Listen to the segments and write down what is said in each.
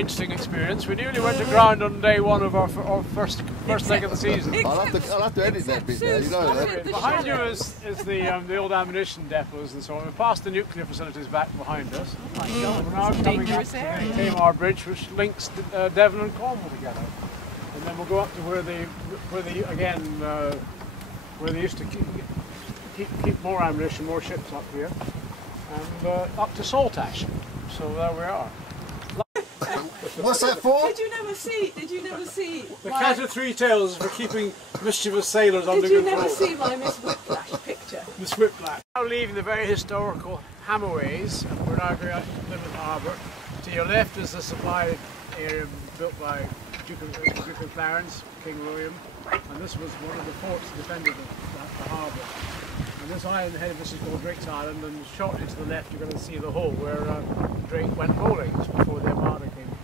interesting experience. We nearly went aground on day one of our first leg of the season. I'll have to edit that bit there, you know that. Behind you is the old ammunition depots and so on. We passed the nuclear facilities back behind us. Oh my God, we're now coming up to the Tamar Bridge, which links Devon and Cornwall together. And then we'll go up to where they used to keep more ammunition, more ships up here, and up to Saltash. So there we are. What's that for? Did you never see? The cat of three tails for keeping mischievous sailors under control. Did you never see my Miss Whiplash picture? Miss Whiplash. Now leaving the very historical Hammerways, and we're now going out to Plymouth Harbour. To your left is the supply area built by Duke of Clarence, King William, and this was one of the forts that defended the harbour. And this island ahead of us is called Drake's Island, and shortly to the left you're going to see the hull where Drake went bowling just before the Armada came through.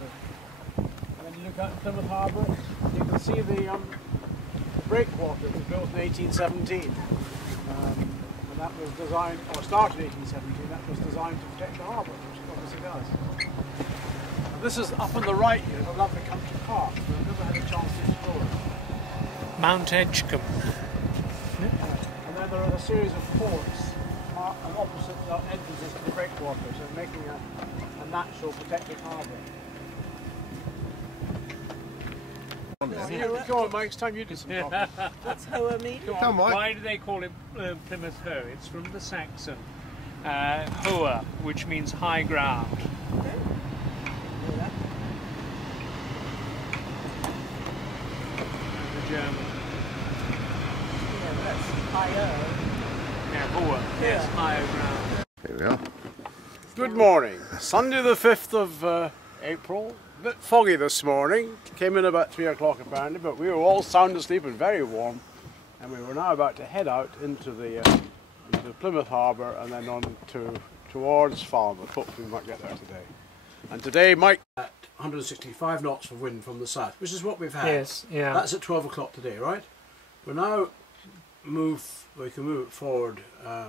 And then you look out at Plymouth Harbour, you can see the breakwater that was built in 1817. And that was designed, or started in 1817, that was designed to protect the harbour, which it obviously does. And this is up on the right here, a lovely country park, but I've never had a chance to explore it. Mount Edgecombe. And then there are a series of ports and opposite entrances to the breakwater, so making a natural protected harbour. Come on, Mike, it's time you did some talking. What's Hoa mean? Come on, Mike. Why do they call it Plymouth Hoe? It's from the Saxon Hoa, which means high ground. The German. Yeah, that's higher. Yeah, Hoa. Yes, higher ground. Here we are. Good morning. Sunday the 5th of April. A bit foggy this morning. Came in about 3 o'clock apparently, but we were all sound asleep and very warm. And we were now about to head out into the Plymouth Harbour and then on towards Falmouth. Hopefully we might get there today. And today Mike at 165 knots of wind from the south, which is what we've had. Yes, yeah. That's at 12 o'clock today, right? We're now we can move it forward. I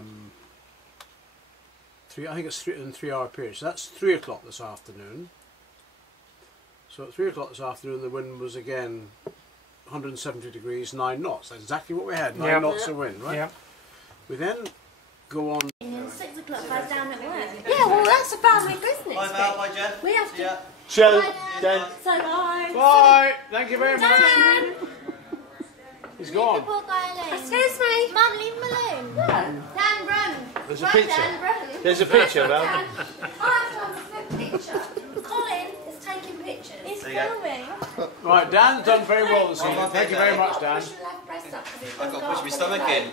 think it's in 3 hour period. So that's 3 o'clock this afternoon. So at 3 o'clock this afternoon the wind was again 170 degrees, 9 knots. That's exactly what we had, 9 knots of wind, right? Yeah. We then go on. 6 o'clock I was down at work. Yeah, well that's a family business. Bye Val, bye Jen. We have to... Yeah. Chill. Jen. So bye. Bye. Thank you very much. Dan! He's gone. Excuse me. Mum, leave him alone. Dan, run. There's Run, a picture. Dan, run. There's a picture, Val. Dan, I have to have a flip picture. Colin is taking pictures. He's filming. Right, Dan's done very well this evening. Thank you very much, Dan. Push your left breast up, 'cause it's I've got to push my dark. stomach in.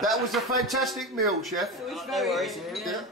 That was a fantastic meal, Chef. No worries. Yeah.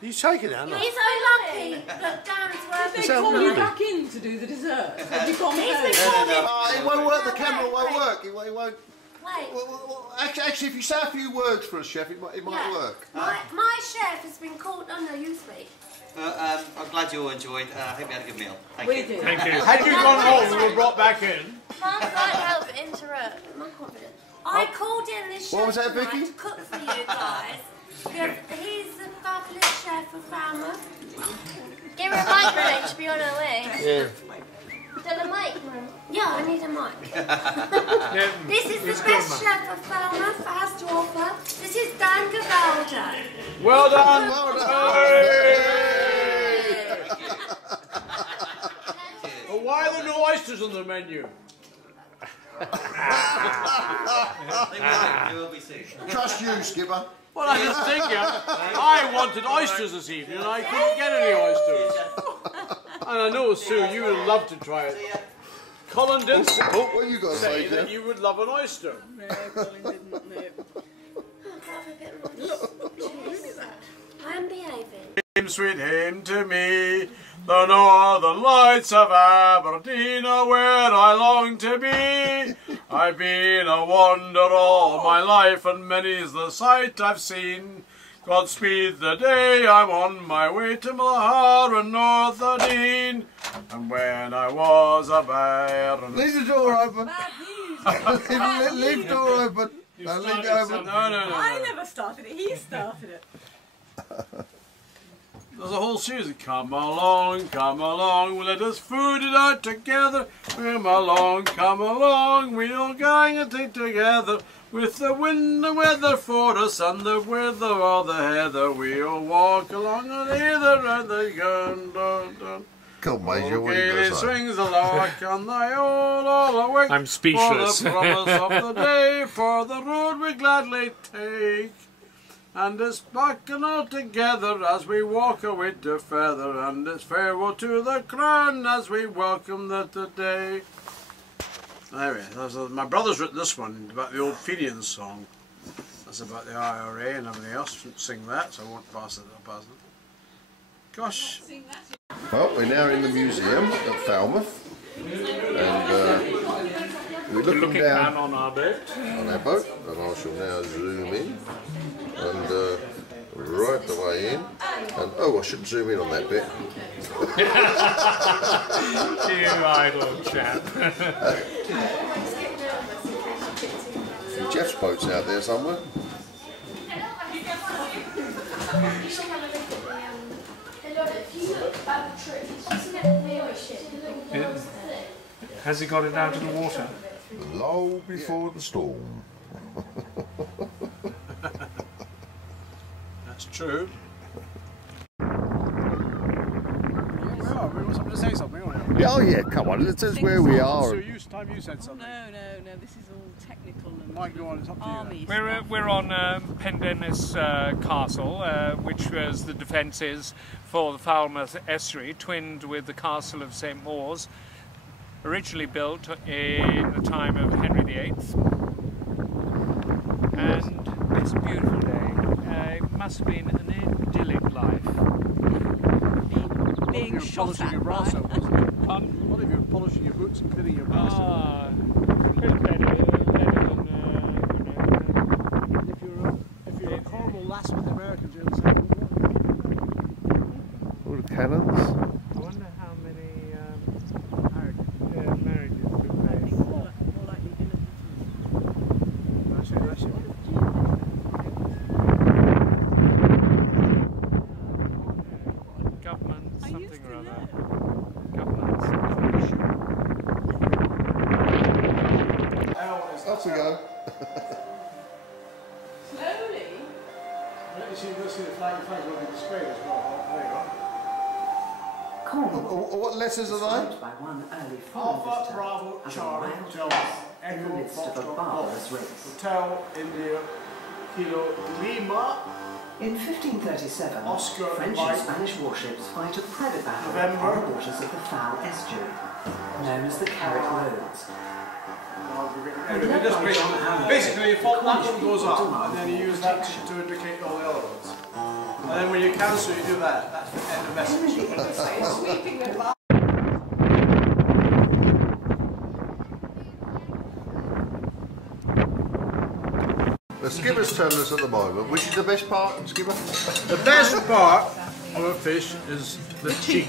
He's taking it, hasn't he? He's so lucky that Dan's working. They call you back in to do the dessert. Have you gone home? It won't work, the camera won't work. It won't. Wait. Well, actually, if you say a few words for us, Chef, it might work. My chef has been called... Oh no, you speak. I'm glad you all enjoyed. I hope you had a good meal. Thank We you. did. Thank you. Had you gone home, we were brought back in. Mum can't help but interrupt. My confidence. I called in this chef What was that, tonight Vicky? to cook for you guys. Because he's the fabulous chef of Falmouth. Give her a microphone to be on her way. Yeah. Done a mic, Mum? Yeah, I need a mic. This is the best chef of Falmouth has to offer. This is Dan Gavaldo. Well done. Well done. But why are there no oysters on the menu? They will be soon. Trust you, Skipper. Well, I didn't think I wanted oysters this evening and I couldn't get any oysters. And I know, Sue, you would love to try it. Colin did What you got to say say, that Jeff? you would love an oyster. No, Colin didn't. No. Have a bit more. I'm behaving. Sweet hymn to me, the northern lights of Aberdeen are where I long to be. I've been a wanderer all my life, and many's the sight I've seen. Godspeed the day I'm on my way to Mahar and North Adine. And when I was a bairn... Leave the door open. Bad news. Leave the door open. Don't leave it open. No. I never started it. He started it. There's a whole series of come along, let us food it out together. Come along, we'll gang a thing together. With the wind and weather for us and the weather or the heather, we'll walk along on either and the gun, dun, dun. Come on, Major, what are you Gaily going to say? swings the lark on the all awake. I'm speechless. For the promise of the day, for the road we gladly take. And it's backing all together as we walk away to feather, and it's farewell to the crown as we welcome the day. Anyway, my brother's written this one about the old Fenians song. That's about the IRA and everything else. Shouldn't sing that, so I won't pass it. Gosh. Well, we're now in the museum at Falmouth, and we're looking down on our boat. on our boat, and I shall now zoom in, and right the way in, and oh, I shouldn't zoom in on that bit. You idle chap. Jeff's boat's out there somewhere. Has he got it out of the water? Low before the storm. That's true. We want somebody to say something, don't we? Oh yeah, come on, let's tell us where we are. So you said something. No, this is all technical and Mike, go on, it's up to you. army. We're on Pendennis Castle, which was the defences for the Falmouth estuary, twinned with the Castle of St Maur's, originally built in the time of Henry VIII. And it's a beautiful day. It must have been an idyllic life. Being You're shot polishing at your brass by... up, wasn't it? What if you're polishing your boots and cleaning your brass up? Better than If you're a Cornwall lass with the Americans, you're in the Second World War. All the cannons. I wonder how many marriages took place. More likely dinner. That's it. Government I used something to or other. know. Government something. Off we go. Slowly. You see the flag looking straight as well. There you What letters are they? By one early go. foreign Alpha, visitor Bravo, as a Charlie, wild Delta, horse in the Echo, midst of a Foxtrot, barbarous Golf, race. Hotel, India, Kilo, Lima, In 1537, Oscar, French Mike. and Spanish warships fight a private battle November. on the waters of the Foul estuary, known as the Carrick Roads. Basically, that one goes up, and then you use that to indicate all the other ones. And then when you cancel, you do that. That's the end of message. Sweeping the bar. The skipper's telling us at the moment, which is the best part, skipper? The best part of a fish is the cheek.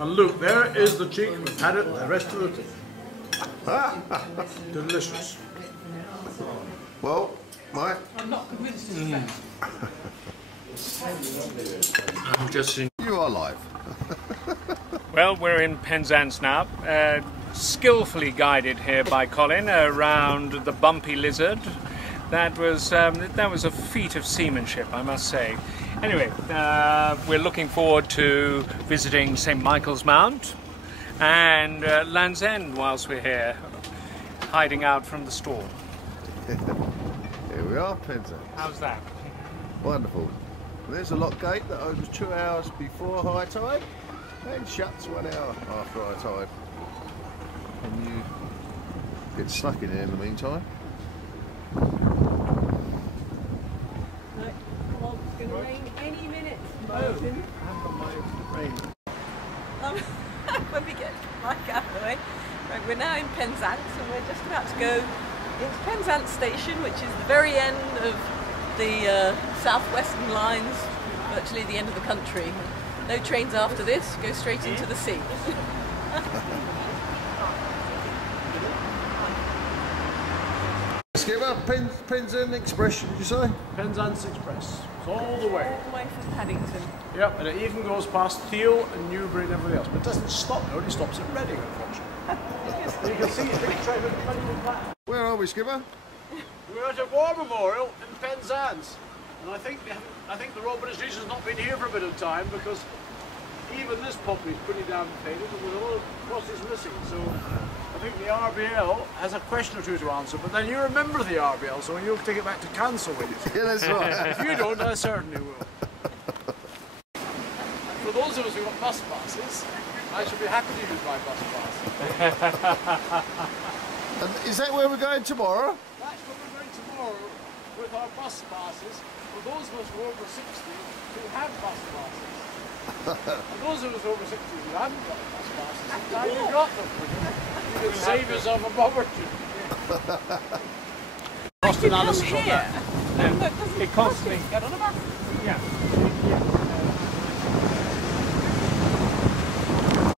And look, there is the cheek. We've had it the rest of the day. Delicious. Well, Mike, I'm not convinced it's French. I'm just in. you are live. Well, we're in Penzance now, skillfully guided here by Colin around the bumpy lizard. That was a feat of seamanship, I must say. Anyway, we're looking forward to visiting St Michael's Mount and Land's End whilst we're here, hiding out from the storm. Here we are, Penzance. How's that? Wonderful. There's a lock gate that opens 2 hours before high tide and shuts 1 hour after high tide. And you get stuck in there in the meantime. Well, it's going to rain any minute, Martin. When we get Mike out of the way. Right, we're now in Penzance and we're just about to go into Penzance Station, which is the very end of the southwestern lines, virtually the end of the country. No trains after this, go straight into the sea. Skipper? Penzance Express, did you say? Penzance Express. It's all the way. All the way from Paddington. Yep, and it even goes past Thiel and Newbury and everything else. But it doesn't stop there, it only stops at Reading, unfortunately. You can see it's big train with the Where are we, Skipper? We're at a war memorial in Penzance. And I think the Royal British Legion has not been here for a bit of time because even this poppy is pretty damn faded and with all the crosses missing. So I think the RBL has a question or two to answer, but then you remember the RBL, so you'll take it back to council with you. Yeah, that's right. If you don't, I certainly will. For those of us who got bus passes, I should be happy to use my bus pass. And is that where we're going tomorrow? That's where we're going tomorrow with our bus passes. For those of us who are over 60 who have bus passes. And those of us over 60 who haven't got bus passes, now you've got them. You can save yourself a bob or two. Cost analysis on that. It costs me. Get on a bus. Yeah.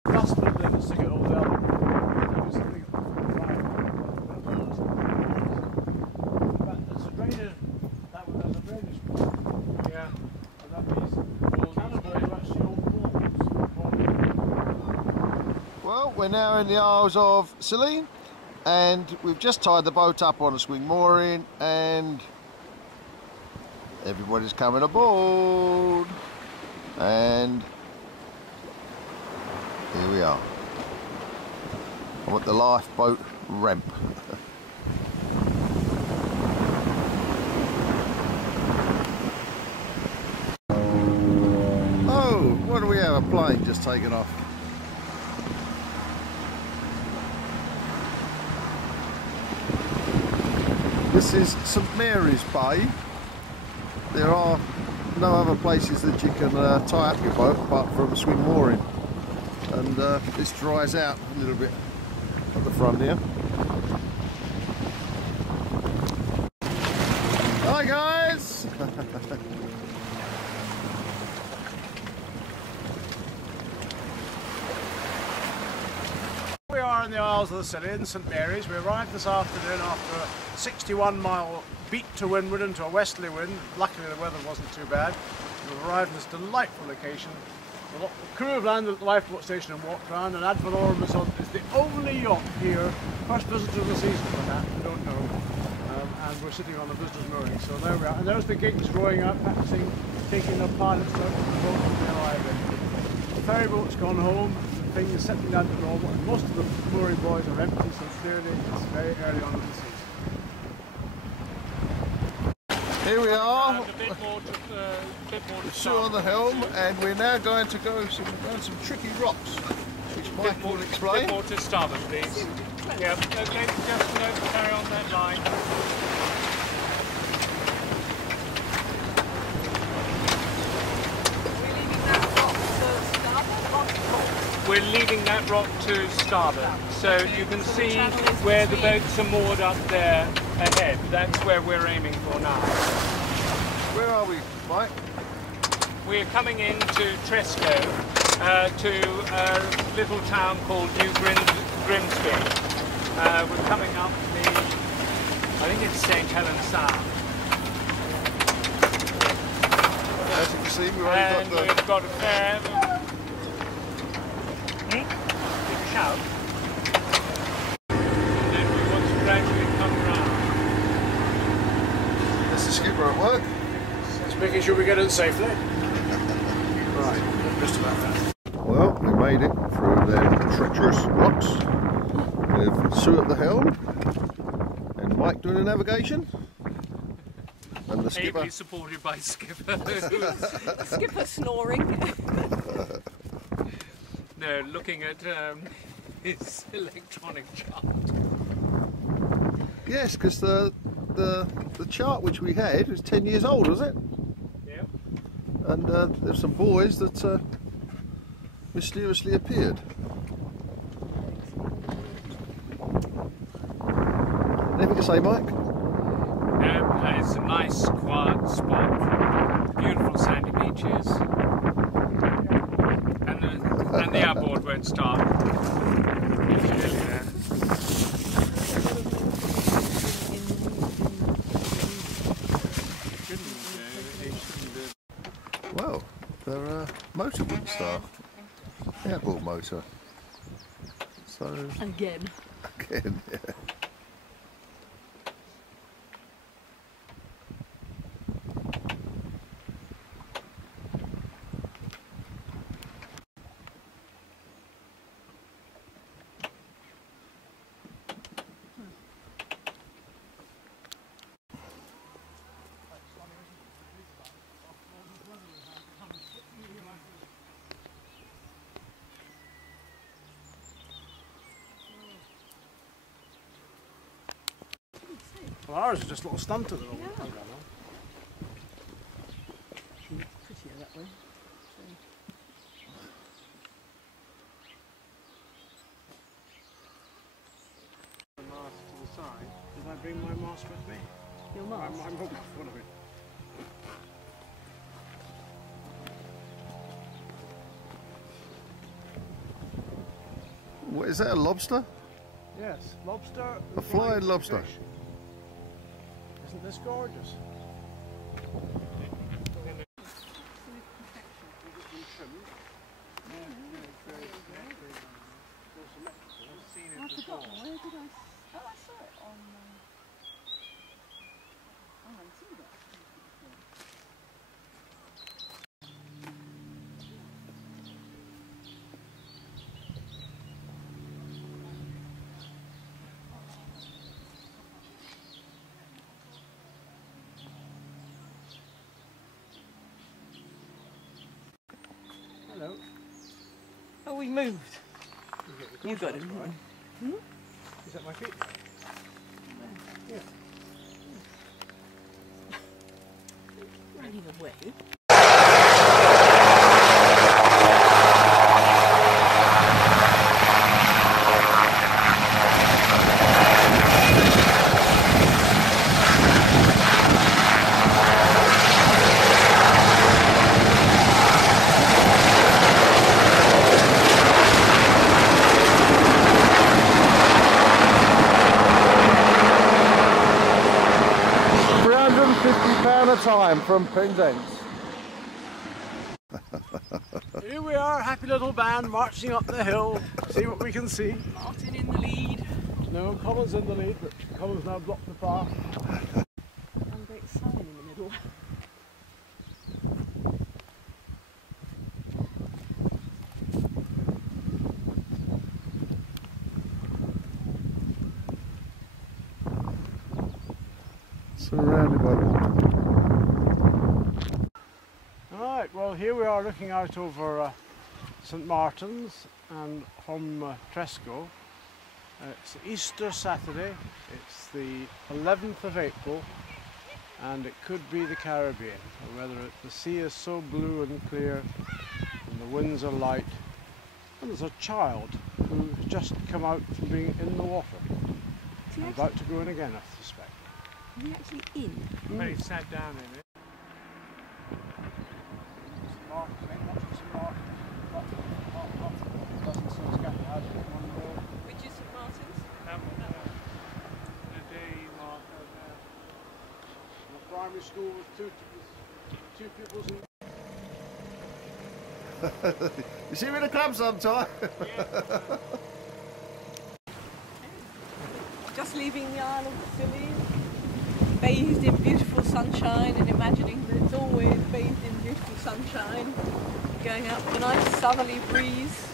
Bus dribbling is to get all the other. There's a drainage. There's a drainage. Yeah. And that means cannibals are actually all balls. Well, we're now in the Isles of Scilly, and we've just tied the boat up on a swing mooring, and everybody's coming aboard. And here we are. I'm at the lifeboat ramp. Oh, what do we have? A plane just taken off. This is St Mary's Bay. There are no other places that you can tie up your boat apart from swing mooring. And this dries out a little bit at the front here. Hi guys! We are in the Isles of the Scilly in St Mary's. We arrived this afternoon after a 61-mile beat to windward into a westerly wind. Luckily the weather wasn't too bad. We've arrived at this delightful location. The crew have landed at the lifeboat station and walked around, and Ad Valorem is the only yacht here. First visitor of the season for that, I don't know. And we're sitting on the visitor's mooring, so there we are. And there's the gigs going out, practicing, taking their pilots out on the boat when they arrive in. The ferry boat's gone home, the thing is settling down to normal, and most of the mooring buoys are empty, so clearly it's very early on in the season. Here we are, A bit more to Sue on the helm, and we're now going to go down some tricky rocks, which Mike will A explain. bit more to starboard, please. Yeah, okay, just carry on that line. We're leaving that rock to starboard, so you can see where the boats are moored up there ahead. That's where we're aiming for now. Where are we, Mike? We're coming into Tresco, to a little town called New Grimsby. We're coming up the, I think it's St Helens Sound. As you can see, we've And already we've got a fair... Give a shout. And then we want to gradually come round. That's the skipper at work. Just making sure we get in safely. Right, just about that. Well, we made it through the treacherous rocks with Sue at the helm and Mike doing the navigation. And the skipper. Ably supported by Skipper. Skipper snoring. No, looking at his electronic chart. Yes, because the chart which we had was 10 years old, was it? Yeah. And there's some buoys that mysteriously appeared. Anything to say, Mike? It's a nice, quiet spot. Beautiful sandy beaches. And the outboard won't start. It's really there. motor wouldn't start. Airport motor. So Again. again, yeah. Well, ours is just a little stunt at the moment. Yeah. I don't know. Prettier that way. The mast to the side. Did I bring my mask with me? Your mask? I'm hoping for one of it. What is that, a lobster? Yes, lobster. A flying lobster. Fish. Isn't this gorgeous? I've forgotten. Where did I? Oh, I saw it on. Oh, I see that. Hello. Oh, we moved. You got it. Right. Hmm? Is that my feet? Yeah. Running away. £350 a time from Penzance. Here we are, happy little band marching up the hill. See what we can see. Martin in the lead. No, Colin's in the lead, but Colin's now blocked the path. One great sign in the middle. Surrounded by water. Alright, well here we are looking out over St Martin's and from Tresco. It's Easter Saturday, it's the 11th of April and it could be the Caribbean. The sea is so blue and clear and the winds are light and there's a child who's just come out from being in the water and about to go in again, I suspect. Are we actually in? But he sat down in it. Which is St Martin's? That one there. The day marker there. The primary school with two pupils in. You see me in the club sometime? Just leaving the Isle of Scilly, bathed in beautiful sunshine and imagining that it's always bathed in beautiful sunshine. Going out with a nice southerly breeze,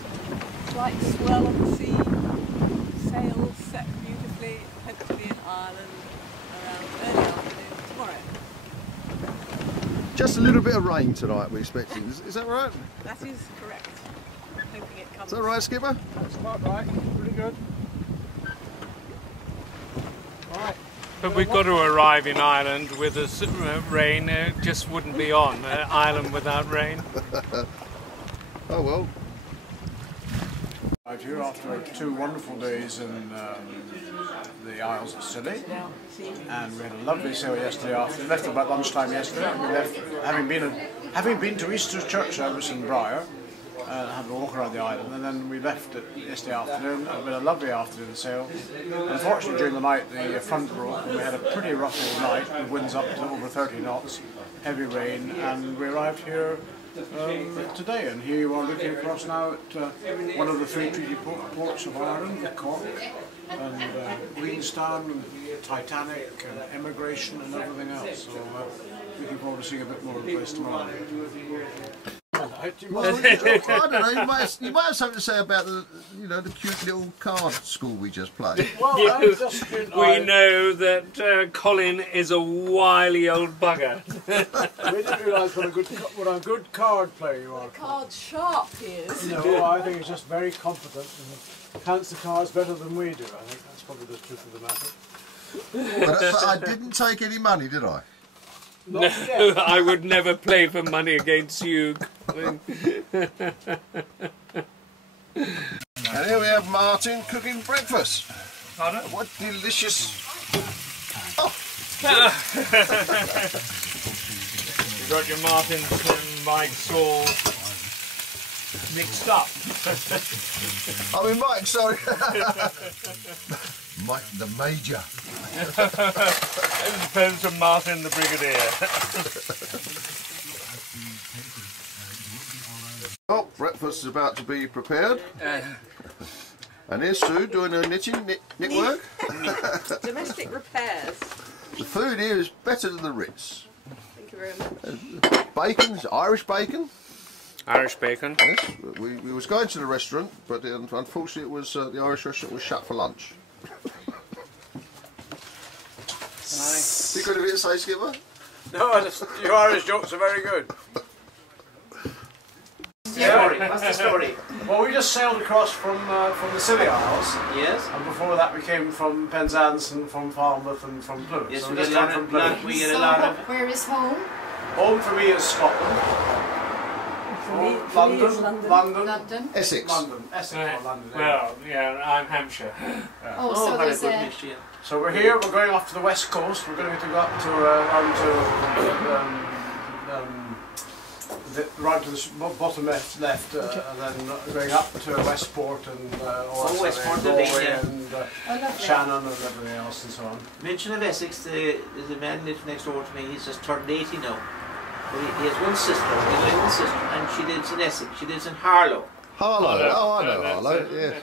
slight swell on the sea, sails set beautifully, hope to be in Ireland around early afternoon tomorrow. Just a little bit of rain tonight we're expecting. Is that right? That is correct. Hoping it comes. Is that right, Skipper? That's about right, pretty good. Alright. But we've got to arrive in Ireland with rain. It just wouldn't be on. Ireland without rain. Oh well. Out here after 2 wonderful days in the Isles of Scilly, and we had a lovely sail yesterday afternoon. We left about lunchtime yesterday, and we left having been to Easter Church service in Briar, had a walk around the island, and then we left it yesterday afternoon. It was a lovely afternoon sail. Unfortunately, during the night the front broke, and we had a pretty rough old night with winds up to over 30 knots, heavy rain, and we arrived here today, and here you are looking across now at one of the three treaty ports of Ireland, Cork, and Queenstown, and Titanic, and emigration, and everything else. So looking forward to seeing a bit more of the place tomorrow. Well, I don't know. You might have something to say about the, the cute little card school we just played. Well, we know that Colin is a wily old bugger. We didn't realise what a good card player you are. Card sharp he is. No, I think he's just very competent and counts the cards better than we do. I think that's probably the truth of the matter. But I didn't take any money, did I? No, I would never play for money against you, Colin. And here we have Martin cooking breakfast. Pardon? What delicious... You got your Martins and Mike's all mixed up. I mean, Mike, sorry. Mike the Major. As opposed to Martin the Brigadier. Oh, breakfast is about to be prepared. And here's Sue doing her knitwork. Domestic repairs. The food here is better than the Ritz. Thank you very much. Bacon, Irish bacon. Irish bacon. Yes, we was going to the restaurant, but unfortunately it was the Irish restaurant was shut for lunch. Nice. You got a bit to say, Skipper? No, your Irish jokes are very good. What's the story? Well, we just sailed across from the Scilly Isles. Yes. And before that we came from Penzance and from Falmouth and from Plymouth. Yes, so we just get a come lot from of, Plymouth. we get a lot of. Where is home? Home for me is Scotland. For me is London. London. Essex. London. Essex or London. Well, yeah, I'm Hampshire. Oh, so very there's good a... mixture. So we're here, we're going off to the west coast, we're going to go up to, right to the bottom left, and then going up to Westport and Westport, Galway yeah. and Shannon and everything else and so on. Mention of Essex, there's a man lives next door to me, he's just turned 80 now. But he has one sister, and she lives in Essex, she lives in Harlow. Harlow, oh I know Harlow, yes.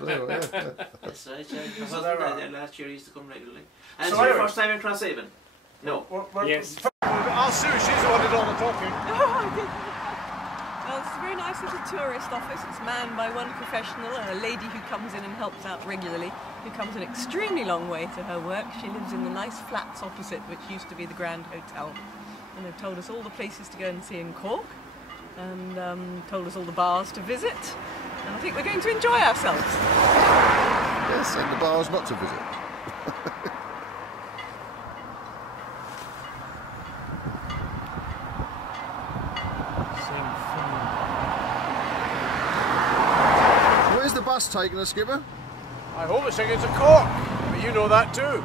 That's right, my husband died there last year, he used to come regularly. And So it's your anyway. first time in Crosshaven? No. Yes. I'll Sue, she's the one who did all the talking. Well, it's a very nice little tourist office. It's manned by one professional and a lady who comes in and helps out regularly, who comes an extremely long way to her work. She lives in the nice flats opposite, which used to be the Grand Hotel. And they've told us all the places to go and see in Cork, and told us all the bars to visit. And I think we're going to enjoy ourselves. Yes, and the bars not to visit. Where's the bus taking us, Skipper? I hope it's taking us to Cork, but you know that too.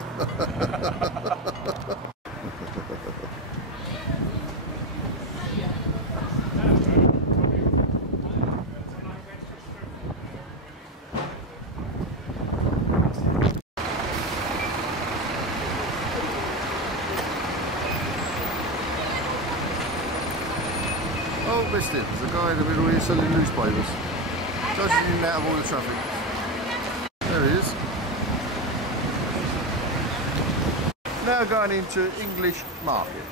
Oh, missed it. There's a guy in the middle here selling newspapers. Dodging in and out of all the traffic. There he is. Now going into English Market.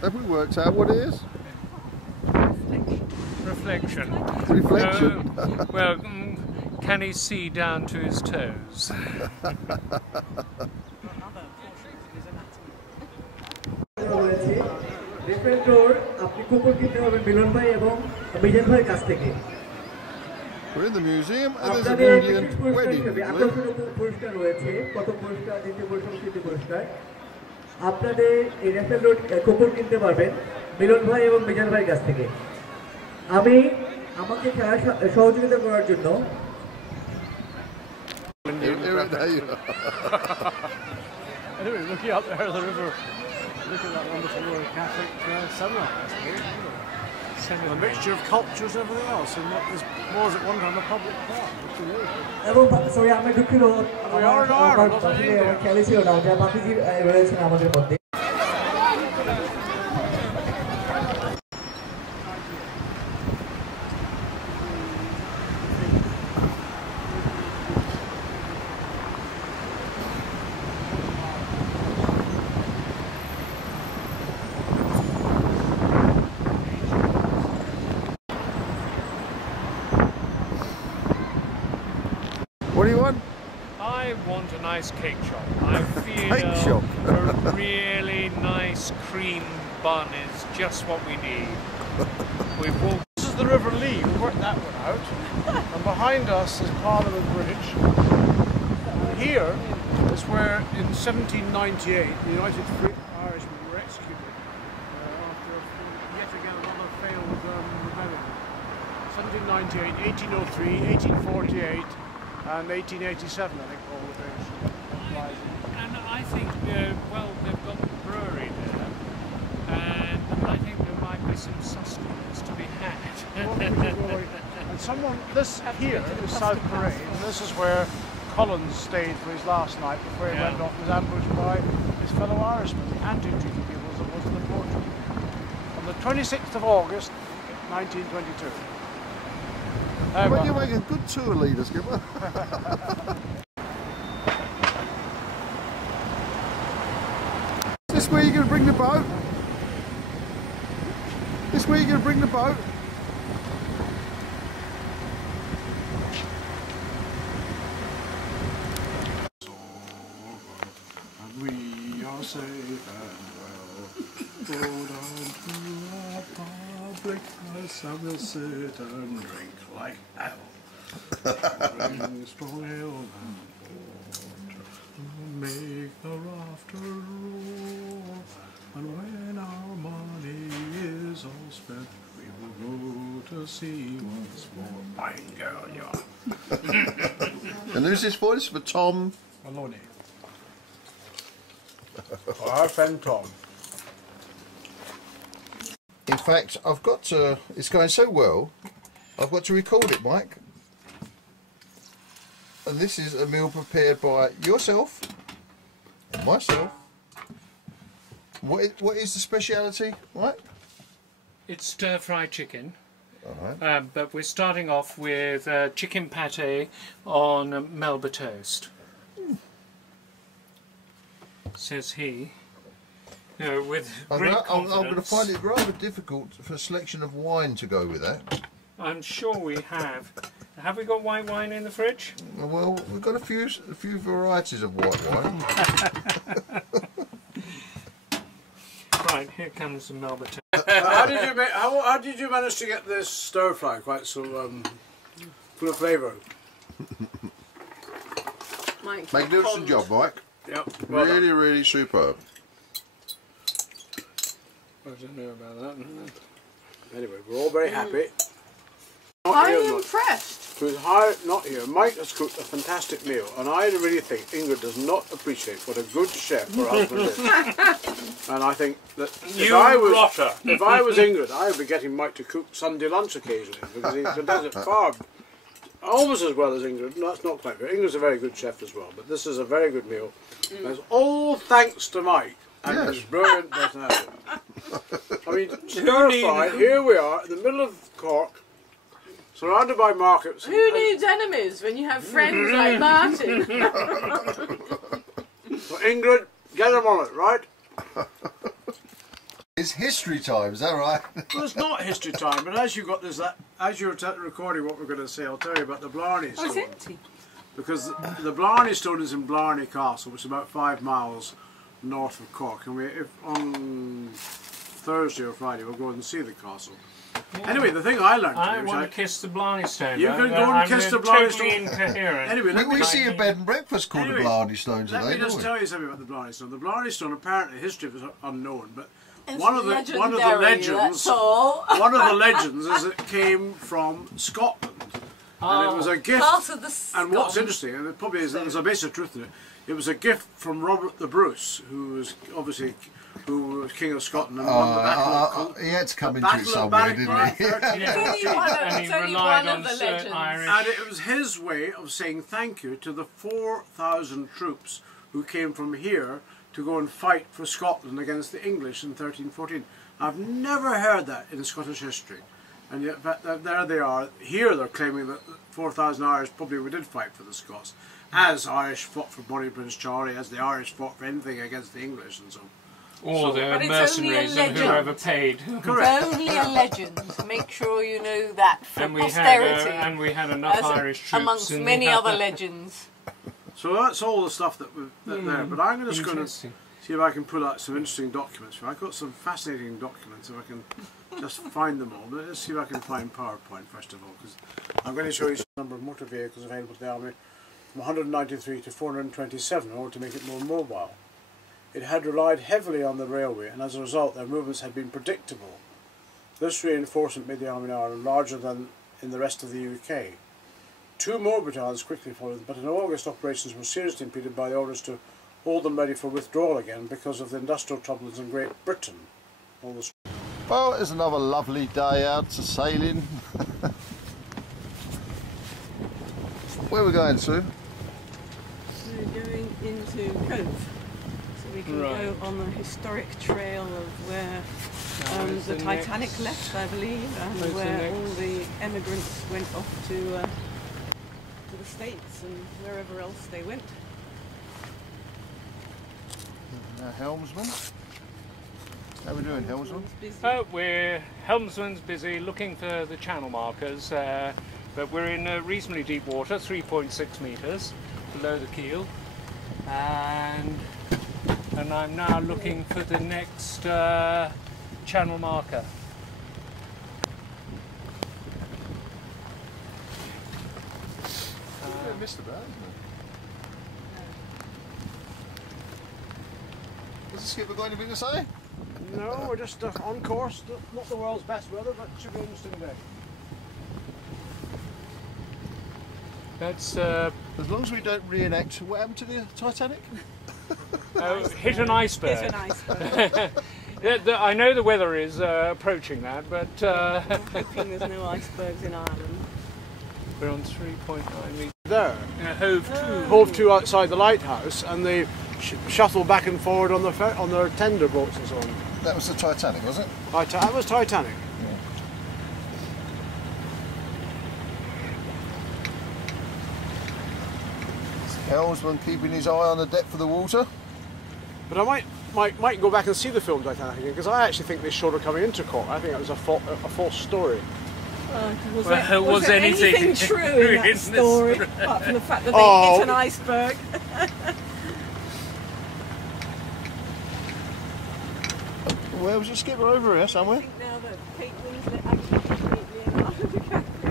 Have we worked out what it is? Reflection. Reflection. Well, can he see down to his toes? Restaurant টোর আপনি coupon কিনতে পারবেন মিলন ভাই এবং মিজান ভাইয়ের কাছ থেকে We're in the museum and there's an Indian wedding. পুরস্কার রয়েছে, প্রথম পুরস্কার, দ্বিতীয় পুরস্কার, তৃতীয় পুরস্কার। আপনাদের এই রেফেল রোড কুপন কিনতে পারবেন মিলন ভাই এবং বিজন ভাইয়ের কাছ থেকে। আমাকে খেলা সহযোগিতা করার জন্য Anyway, looking up there at the river, look at that wonderful Roman Catholic sunrise. A mixture of cultures and everything else, and what was at one time a public park. এবং সরি আমি দুঃখিত আমার খেয়ালই ছিল না যে বাপিজি রয়েছেন আমাদের মধ্যে। What do you want? I want a nice cake shop. I feel Cake shop? a really nice cream bun is just what we need. We've walked. This is the River Lee, we worked that one out. And behind us is Parliament Bridge. And here is where in 1798 the United Free Irishmen were executed after yet again another failed rebellion. 1798, 1803, 1848 and 1887 I think all the various uprisings. And I think, well, they've got the brewery there, and I think there might be some sustenance to be had. And someone, this here is South Parade, and this is where Collins stayed for his last night before he went off and was ambushed by his fellow Irishmen, the anti-treaty people as it was in the Portugal. On the 26th of August, 1922. Well, you make a good tour leader, Skipper. Is this where you're going to bring the boat? This where you're going to bring the boat? And we are safe and well. Go down to our public house and we'll sit and drink like hell. Drink strong ale and water, make the rafter roar. And when our money is all spent, we will go to sea once more. Fine girl, you are. And who's this voice for Tom? Maloney. Our friend Tom. In fact, I've got to, it's going so well, I've got to record it, Mike. And this is a meal prepared by yourself and myself. What is the speciality, Mike? It's stir-fried chicken. Alright. But we're starting off with chicken pate on Melba toast. Says he. No, with great I'm going to confidence. find it rather difficult for a selection of wine to go with that. I'm sure we have. Have we got white wine in the fridge? Well, we've got a few varieties of white wine. Right, here comes the Melba toast. How did you manage to get this stir fry quite so full of flavour? Magnificent job, Mike. Yep. Well Really, done. really superb. I don't know about that. Anyway, we're all very happy. I'm impressed. Who's not here. Mike has cooked a fantastic meal, and I really think Ingrid does not appreciate what a good chef her husband is. And I think that if I was Ingrid, I would be getting Mike to cook Sunday lunch occasionally, because he does it almost as well as Ingrid. No, that's not quite fair. Ingrid's a very good chef as well, but this is a very good meal. And it's all thanks to Mike and his brilliant personality. I mean, stir fry, here we are in the middle of Cork, surrounded by markets. Who needs enemies when you have friends like Martin? Well, Ingrid, get him on it, right? It's history time, is that right? Well, it's not history time, but as you got this, as you're recording what we're going to say, I'll tell you about the Blarney Stone. Oh, it's empty. Because the Blarney Stone is in Blarney Castle, which is about 5 miles north of Cork, and if on Thursday or Friday we'll go and see the castle. Anyway, the thing I learned I want to kiss the Blarney Stone. You can go and kiss the Blarney Stone. Incoherent. Anyway, we see a bed and breakfast called the Blarney Stone today. Let me just tell you something about the Blarney Stone. The Blarney Stone, apparently, history is unknown, but It's one of the legends, one of the legends is it came from Scotland, and it was a gift. And what's interesting, and it probably is, there's a base of truth in it. It was a gift from Robert the Bruce, who was obviously King of Scotland and won the battle. He had to come into it somewhere, didn't he? And he relied on certain Irish. And it was his way of saying thank you to the 4,000 troops who came from here to go and fight for Scotland against the English in 1314. I've never heard that in Scottish history. And yet there they are. Here they're claiming that 4,000 Irish probably did fight for the Scots. As Irish fought for Bonnie Prince Charlie, as the Irish fought for anything against the English and so on. Or the mercenaries and whoever paid. Correct. It's only a legend. Make sure you know that for posterity. And we had enough Irish troops amongst many other legends. So that's all the stuff that there. But I'm just going to see if I can pull out some interesting documents. I've got some fascinating documents. If I can just find them all. But let's see if I can find PowerPoint first of all, because I'm going to show you the number of motor vehicles available to the army from 193 to 427 in order to make it more mobile. It had relied heavily on the railway, and as a result their movements had been predictable. This reinforcement made the Army in Ireland larger than in the rest of the UK. 2 more battalions quickly followed, but in August operations were seriously impeded by the orders to hold them ready for withdrawal again because of the industrial troubles in Great Britain. Well, it's another lovely day out to sailing. Where are we going to? We're going into Cove. We can go on the historic trail of where the Titanic left, I believe, and where all the emigrants went off to the States and wherever else they went. Helmsman. How are we doing, Helmsman? Helmsman's busy looking for the channel markers, but we're in reasonably deep water, 3.6 metres below the keel, and I'm now looking for the next channel marker. I missed about, isn't it? Does the skipper got anything to say? No, we're just on course. Not the world's best weather, but it should be an interesting day. That's as long as we don't reenact what happened to the Titanic. Hit an iceberg. Hit an iceberg. I know the weather is approaching that, but I'm hoping there's no icebergs in Ireland. We're on 3.9 metres. There. Hove 2. Hove 2 outside the lighthouse, and they shuttle back and forward on their tender boats and so on. That was the Titanic, was it? That was Titanic. Helmsman keeping his eye on the depth of the water. But I might go back and see the film Titanic again, because I actually think they showed her coming into Cork. I think it was a false story. Was anything true in that story, apart from the fact that they hit an iceberg? Where was your skipper? Over here somewhere? I think now that Kate Winslet actually completely Leonardo DiCaprio.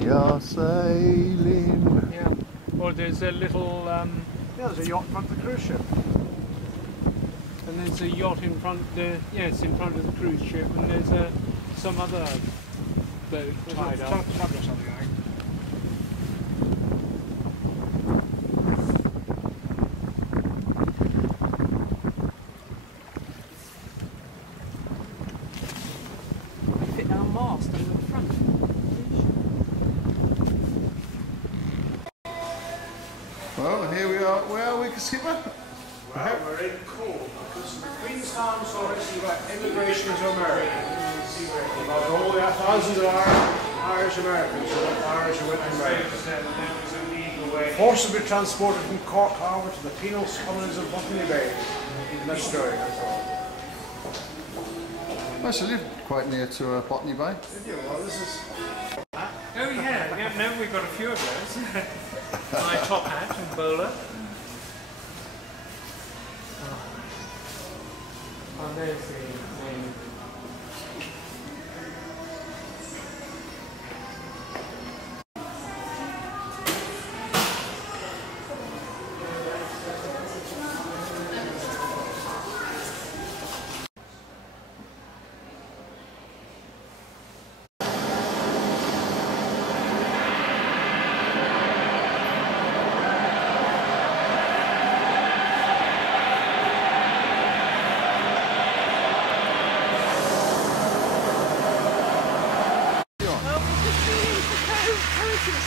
We are sailing. Yeah. Or there's a little. There's a yacht in front of the cruise ship. And there's a yacht in front. It's in front of the cruise ship, and there's some other boat tied up. Fit our mast on the front. Well, here we are. Where are we, skipper? Well, we're in Cork, because the Queenstown story is about immigration to America. About all the thousands of Irish Americans who went to America. Forcibly transported from Cork Harbour to the penal colonies of Botany Bay in Australia. I used to live quite near to Botany Bay. Did you? Well, this is... Oh yeah, no, we've got a few of those. My top hat and bowler. Oh, there's the name.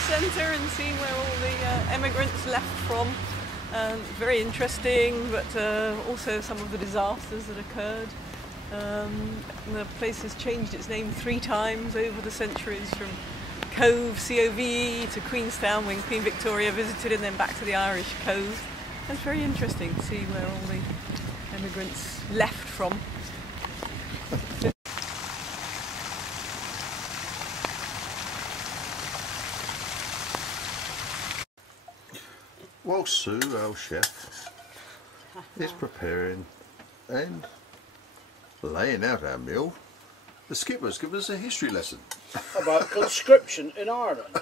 Centre and seeing where all the emigrants left from. Very interesting, but also some of the disasters that occurred. The place has changed its name 3 times over the centuries, from Cove, C-O-V-E, to Queenstown when Queen Victoria visited, and then back to the Irish Cove. It's very interesting to see where all the emigrants left from. Well, Sue, our chef, is preparing and laying out our meal. The skipper's given us a history lesson about conscription in Ireland.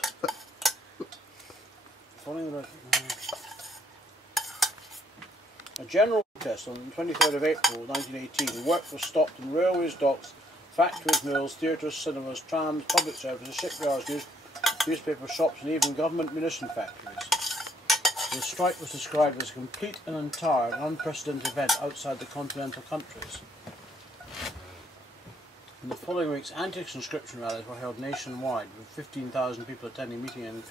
A general protest on the 23rd of April 1918. Work was stopped in railways, docks, factories, mills, theatres, cinemas, trams, public services, shipyards, newspaper shops, and even government munition factories. The strike was described as a complete and entire and unprecedented event outside the continental countries. In the following weeks, anti-conscription rallies were held nationwide, with 15,000 people attending, meeting in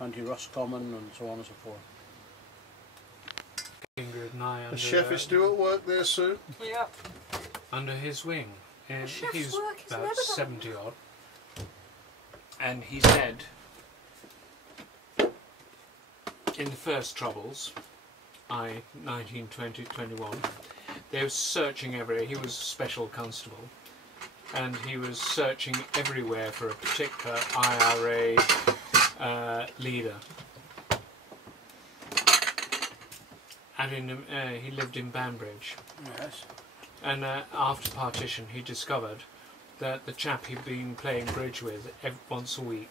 County Roscommon and so on and so forth. Ingrid and I The chef is still at work there, Sue? Yep. under his wing. And he's about 70 odd. And he said, in the first troubles, 1920-21, they were searching everywhere. He was special constable, and he was searching everywhere for a particular IRA leader. And he lived in Banbridge. Yes. And after partition, he discovered that the chap he'd been playing bridge with once a week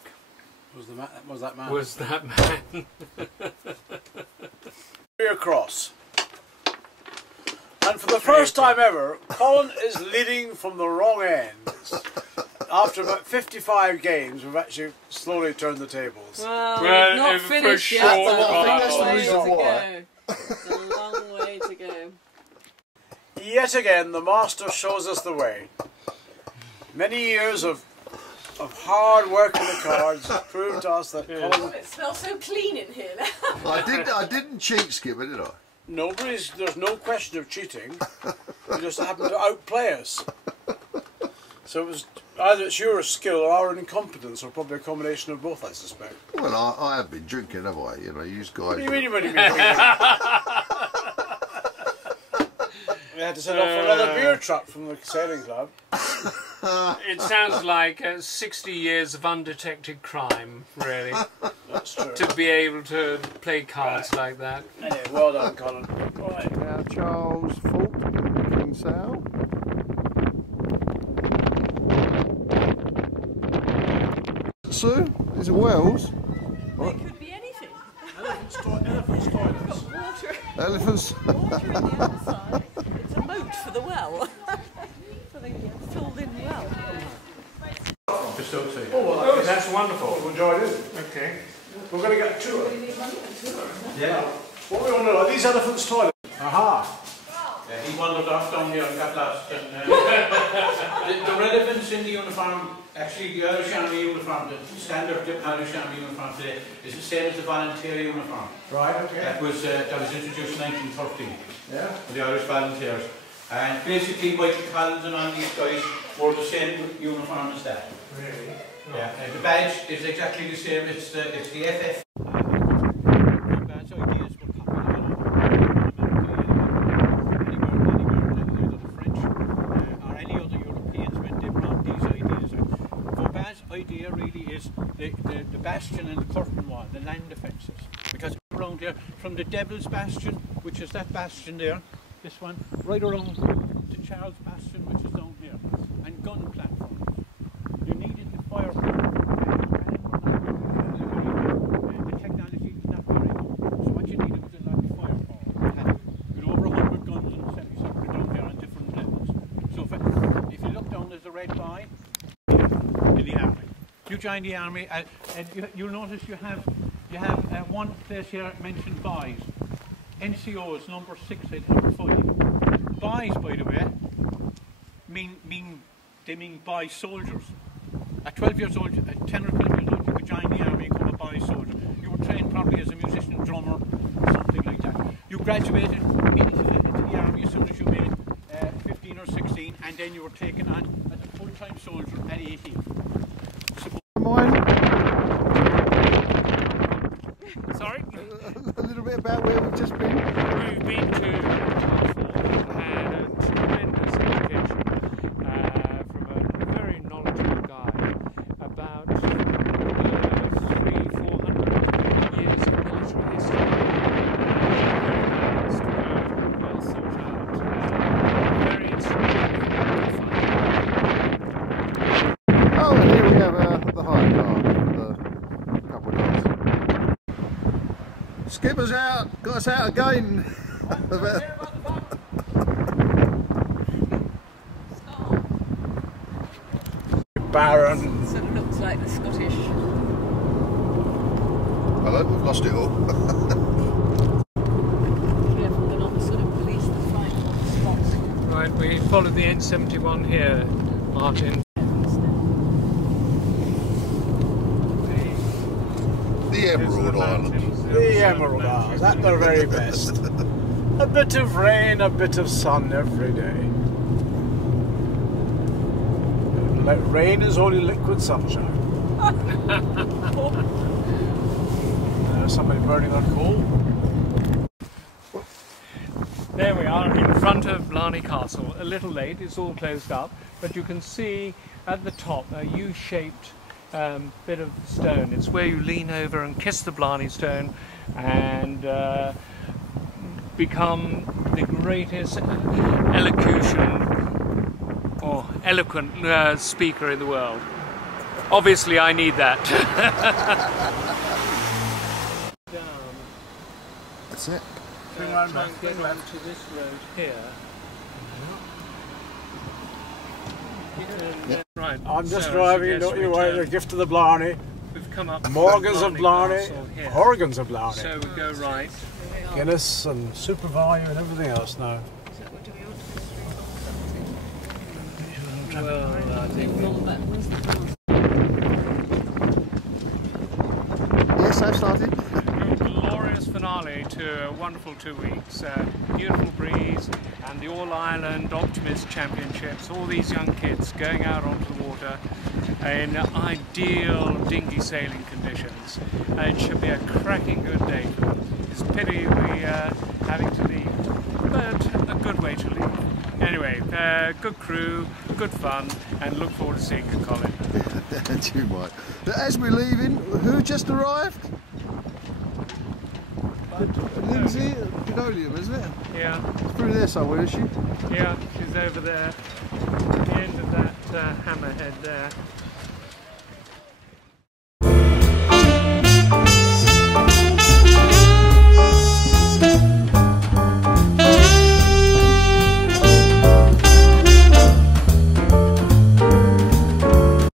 Was that man? was that man. Across. And for the first time ever, Colin is leading from the wrong end. After about 55 games, we've actually slowly turned the tables. Well, Well, not for finished sure, yet. I think that's the Way reason to why. go. It's a long way to go. Yet again, the master shows us the way. Many years of hard work in the cards proved to us that Colin... It smells so clean in here now. I didn't cheat, Skipper, did I? There's no question of cheating. You just happened to outplay us. So it was either it's your skill or our incompetence, or probably a combination of both, I suspect. Well, I have been drinking, have I? You know, you guys... What do you mean you've only been drinking? We had to set off for another beer truck from the sailing club. It sounds like 60 years of undetected crime, really, That's true. to be able to play cards like that. Anyway, well done, Colin. Right. Now Charles Fault, King Sal. Sue, these are wells. They could be anything. Elephants' toilets. Water, Elephants. water on the outside. It's a moat for the well. So they filled in well. Oh, that's wonderful. We'll join in. Okay. We're going to get a tour. Yeah. What we want to know are these elephants' toilets. Aha. Yeah, he wandered off down here and got lost. And, the relevance in the uniform, actually the Irish Army uniform, the standard Irish Army uniform today, is the same as the volunteer uniform. Right, okay. That was introduced in 1913. Yeah. For the Irish Volunteers. And basically Michael Collins and all these guys wore the same uniform as that. Really? Yeah. And the badge is exactly the same, it's the FF. Badge ideas were copied anywhere the French or any other European is the bastion and the curtain wall, the land defences. Because around here, from the Devil's Bastion, which is that bastion there, this one, right around to Charles Bastion, which is down here, and gun platforms. You needed the fire. The technology is not very good. So what you needed was a lot of firepower. You had over 100 guns and 70-something down there on different levels. So if you look down, there's a red buy in the army. You join the army, and you'll notice you have one place here mentioned buys. NCOs number 6 and number 5. Buys, by the way, they mean buy soldiers. At 12 years old, at 10 or 12 years old, you could join the army and become a buy soldier. You were trained probably as a musician, drummer, something like that. You graduated into the army as soon as you made 15 or 16, and then you were taken on as a full-time soldier at 18. Sorry? A little bit about where we've just been. We've been to Castle, had a tremendous education from a very knowledgeable guide about 300-400 years of military history. Well thought out, very instructive. Oh, and here we have the hire car, the couple of days. Skipper's out, got us out again. Baron. Sort of looks like the Scottish. Hello, we've lost it all. We haven't been on the sort of police the fine spots. Right, we followed the N71 here, Martin. The Emerald Islands. The Emerald Isles, at their very best. A bit of rain, a bit of sun every day. Rain is only liquid sunshine. There's somebody burning on coal. There we are in front of Blarney Castle. A little late, it's all closed up, but you can see at the top a U-shaped bit of stone. It's where you lean over and kiss the Blarney Stone and become the greatest eloquent speaker in the world. Obviously I need that. Down. That's it. Swing round back, Go to this road here. Right. I'm just so driving, as don't you return, worry, a gift to the Blarney. We've come up Morgans of Blarney, Castle here. Horgans of Blarney. So we go right. Guinness and Super Value and everything else now. Well, I think Yes, I've started. glorious finale to a wonderful 2 weeks. Beautiful breeze and the All-Ireland Optimist Championships. All these young kids going out onto the water in ideal dinghy sailing conditions. It should be a cracking good day for them. It's a pity we having to leave, but a good way to leave. Anyway, good crew, good fun, and look forward to seeing you, Colin. And you might. As we're leaving, who just arrived? Lindsay, Linoleum, isn't it? Yeah, It's through there somewhere, is she? yeah, she's over there, at the end of that hammerhead there.